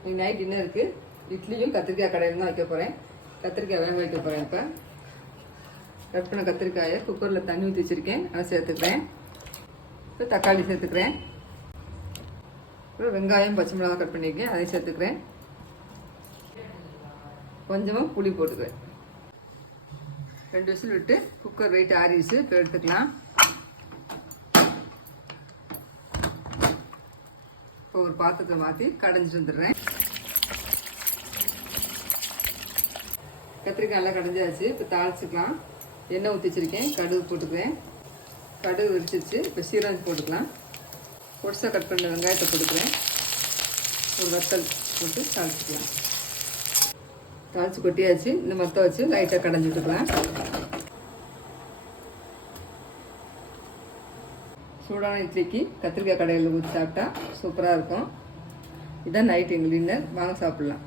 இன்னைக்கு நைட் டின்னருக்கு இட்லியும் கத்திரிக்காய் கடையில் தான் வைக்க போகிறேன். கத்திரிக்காய் வேக வைக்க போகிறேன். இப்போ கட் பண்ண கத்திரிக்காயை குக்கரில் தண்ணி ஊற்றி வச்சுருக்கேன், அதை சேர்த்துக்கிறேன். இப்போ தக்காளி சேர்த்துக்கிறேன். அப்புறம் வெங்காயம் பச்சை மிளகா கட் பண்ணியிருக்கேன், அதையும் சேர்த்துக்கிறேன். கொஞ்சமாக புளி போட்டுக்கிறேன். 2 விசில் விட்டு குக்கர் வெயிட் ஆறிடுச்சு. இப்போ எடுத்துக்கலாம். இப்போ ஒரு பாத்திரத்தை மாற்றி கடைஞ்சிட்டு வந்துடுறேன். கத்திரிக்காய் நல்லா கடைஞ்சாச்சு. இப்போ தாளிச்சுக்கலாம். எண்ணெய் ஊற்றி வச்சுருக்கேன், கடுகு போட்டுக்கிறேன். கடுகு வெடிச்சிருச்சு. இப்போ சீரகம் போட்டுக்கலாம். பொடிசாக கட் பண்ண வெங்காயத்தை போட்டுக்கிறேன். ஒரு வத்தல் போட்டு தாளிச்சுக்கலாம். தாளிச்சு கொட்டியாச்சு. இந்த மொத்தம் வச்சு லைட்டாக கடைஞ்சி விட்டுக்கலாம். சூடான இட்லிக்கு கத்திரிக்காய் கடையில் ஊற்றி சாப்பிட்டா சூப்பராக இருக்கும். இதுதான் நைட் எங்கள் டின்னர். வாங்க சாப்பிட்லாம்.